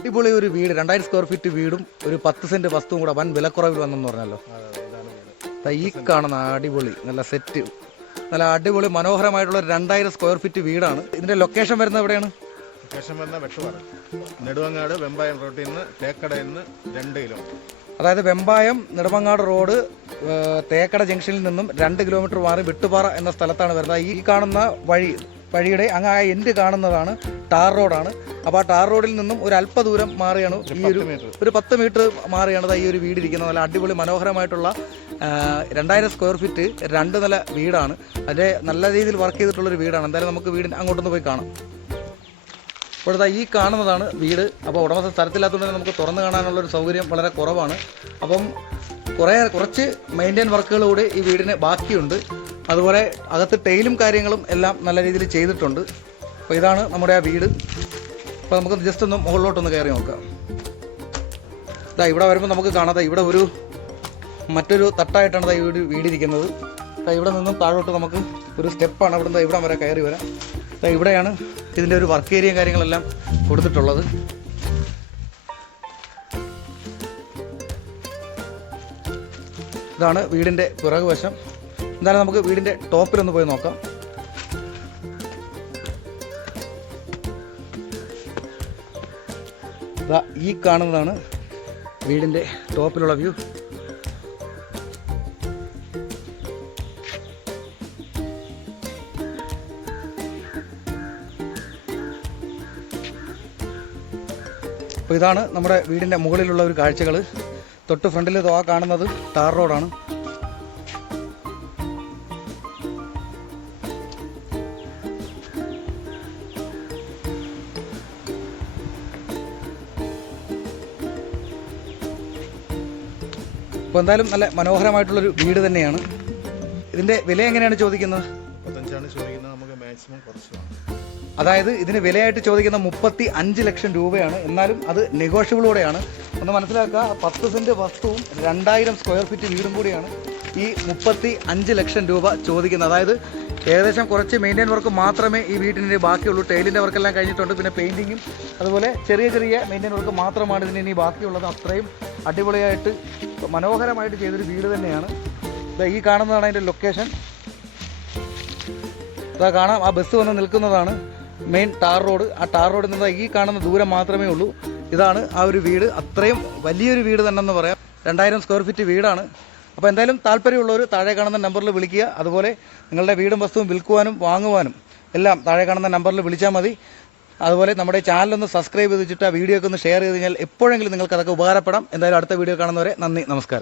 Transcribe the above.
അടിപൊളി ഒരു വീട് രണ്ടായിരം സ്ക്വയർ ഫീറ്റ് വീടും ഒരു പത്ത് സെന്റ് വസ്തുവും കൂടെ വൻ വിലക്കുറവിൽ വന്നെന്ന് പറഞ്ഞല്ലോ. ഈ കാണുന്ന അടിപൊളി നല്ല സെറ്റ് നല്ല അടിപൊളി മനോഹരമായിട്ടുള്ള ഒരു രണ്ടായിരം സ്ക്വയർ ഫീറ്റ് വീടാണ്. ഇതിന്റെ ലൊക്കേഷൻ വരുന്നത് എവിടെയാണ്? ലൊക്കേഷൻ വരുന്നത് വെട്ടുപാറ. നെടുവങ്ങാട് വെമ്പായം റോഡിൽ നിന്ന് തേക്കടയിൽ നിന്ന് രണ്ട് കിലോമീറ്റർ അതായത് വെമ്പായം നെടുമങ്ങാട് റോഡ് തേക്കട ജംഗ്ഷനിൽ നിന്നും രണ്ട് കിലോമീറ്റർ മാറി വിട്ടുപാറ എന്ന സ്ഥലത്താണ് വരുന്നത്. ഈ കാണുന്ന വഴി വഴിയുടെ അങ്ങ് എൻഡ് കാണുന്നതാണ്? ടാർ റോഡാണ്. അപ്പോൾ ആ ടാർ റോഡിൽ നിന്നും ഒരു അല്പ ദൂരം മാറിയാണ് ഈ ഒരു ഒരു പത്ത് മീറ്റർ മാറിയാണ് ഈ ഒരു വീട് ഇരിക്കുന്നത് നല്ല അടിപൊളി മനോഹരമായിട്ടുള്ള രണ്ടായിരം സ്ക്വയർ ഫീറ്റ് രണ്ട് നില വീടാണ്. അതിന്റെ നല്ല രീതിയിൽ വർക്ക് ചെയ്തിട്ടുള്ള ഒരു വീടാണ്. എന്തായാലും നമുക്ക് വീടിന് അങ്ങോട്ടൊന്ന് പോയി കാണാം. ഇപ്പോഴത്തെ ഈ കാണുന്നതാണ് വീട്. അപ്പോൾ ഉടമസ്ഥ സ്ഥലത്തില്ലാത്തതുകൊണ്ട് നമുക്ക് തുറന്നു കാണാനുള്ള ഒരു സൗകര്യം വളരെ കുറവാണ്. അപ്പം കുറേ കുറച്ച് മെയിന്റെയിൻ വർക്കുകൾ കൂടി ഈ വീടിന് ബാക്കിയുണ്ട്. അതുപോലെ അകത്ത് ടൈലും കാര്യങ്ങളും എല്ലാം നല്ല രീതിയിൽ ചെയ്തിട്ടുണ്ട്. അപ്പോൾ ഇതാണ് നമ്മുടെ ആ വീട്. അപ്പോൾ നമുക്ക് ജസ്റ്റ് ഒന്ന് മുകളിലോട്ടൊന്ന് കയറി നോക്കാം. ഇതാ ഇവിടെ വരുമ്പോൾ നമുക്ക് കാണാതെ ഇവിടെ ഒരു മറ്റൊരു തട്ടായിട്ടാണ് ഈ വീട് വീടിരിക്കുന്നത്. ഇവിടെ നിന്നും താഴോട്ട് നമുക്ക് ഒരു സ്റ്റെപ്പാണ് അവിടെ നിന്ന് ഇവിടെ വരെ കയറി വരാം. ഇവിടെയാണ് ഇതിന്റെ ഒരു വർക്ക് ഏരിയയും കാര്യങ്ങളെല്ലാം കൊടുത്തിട്ടുള്ളത്. ഇതാണ് വീടിന്റെ പിറകു വശം എന്തായാലും നമുക്ക് വീടിന്റെ ടോപ്പിലൊന്ന് പോയി നോക്കാം. ഈ കാണുന്നതാണ് വീടിന്റെ ടോപ്പിലുള്ള വ്യൂ. അപ്പോൾ ഇതാണ് നമ്മുടെ വീടിന്റെ മുകളിലുള്ള ഒരു കാഴ്ചകൾ തൊട്ട് ഫ്രണ്ടിൽ ആ കാണുന്നത് ടാർ റോഡാണ്. അപ്പോൾ എന്തായാലും നല്ല മനോഹരമായിട്ടുള്ളൊരു വീട് തന്നെയാണ്. ഇതിന്റെ വില എങ്ങനെയാണ് ചോദിക്കുന്നത്? അതായത് ഇതിന് വിലയായിട്ട് ചോദിക്കുന്ന മുപ്പത്തി അഞ്ച് ലക്ഷം രൂപയാണ്. എന്നാലും അത് നെഗോഷ്യബിളോടെയാണ് ഒന്ന് മനസ്സിലാക്കുക പത്ത് സെന്റ് വസ്തുവും രണ്ടായിരം സ്ക്വയർ ഫീറ്റ് വീടും കൂടിയാണ്. ഈ മുപ്പത്തി അഞ്ച് ലക്ഷം രൂപ ചോദിക്കുന്നത്. അതായത് ഏകദേശം കുറച്ച് മെയിന്റെയിൻ വർക്ക് മാത്രമേ ഈ വീട്ടിന് ബാക്കിയുള്ളൂ. ടൈലിന്റെ വർക്കെല്ലാം കഴിഞ്ഞിട്ടുണ്ട്. പിന്നെ പെയിന്റിങ്ങും അതുപോലെ ചെറിയ ചെറിയ മെയിന്റെയിൻ വർക്ക് മാത്രമാണ് ഇതിന് ഇനി ബാക്കിയുള്ളത്. അത്രയും അടിപൊളിയായിട്ട് മനോഹരമായിട്ട് ചെയ്തൊരു വീട് തന്നെയാണ്. ഈ കാണുന്നതാണ് അതിന്റെ ലൊക്കേഷൻ ഇതാ കാണാം. ആ ബസ് വന്ന് നിൽക്കുന്നതാണ് മെയിൻ ടാർ റോഡ് ആ ടാർ റോഡിൽ നിന്ന് ഈ കാണുന്ന ദൂരം മാത്രമേ ഉള്ളൂ. ഇതാണ് ആ ഒരു വീട്. അത്രയും വലിയൊരു വീട് തന്നെ എന്ന് പറയാം. രണ്ടായിരം സ്ക്വയർ ഫീറ്റ് വീടാണ്. അപ്പോൾ എന്തായാലും താല്പര്യമുള്ളവർ താഴെ കാണുന്ന നമ്പറിൽ വിളിക്കുക. അതുപോലെ നിങ്ങളുടെ വീടും വസ്തുവും വിൽക്കുവാനും വാങ്ങുവാനും എല്ലാം താഴെ കാണുന്ന നമ്പറിൽ വിളിച്ചാൽ മതി. അതുപോലെ നമ്മുടെ ചാനലൊന്ന് സബ്സ്ക്രൈബ് ചെയ്ത് ആ വീഡിയോ ഒക്കെ ഒന്ന് ഷെയർ ചെയ്ത് കഴിഞ്ഞാൽ എപ്പോഴെങ്കിലും നിങ്ങൾക്ക് അതൊക്കെ ഉപകാരപ്പെടാം. എന്തായാലും അടുത്ത വീഡിയോ കാണുന്നവരെ നന്ദി നമസ്കാരം.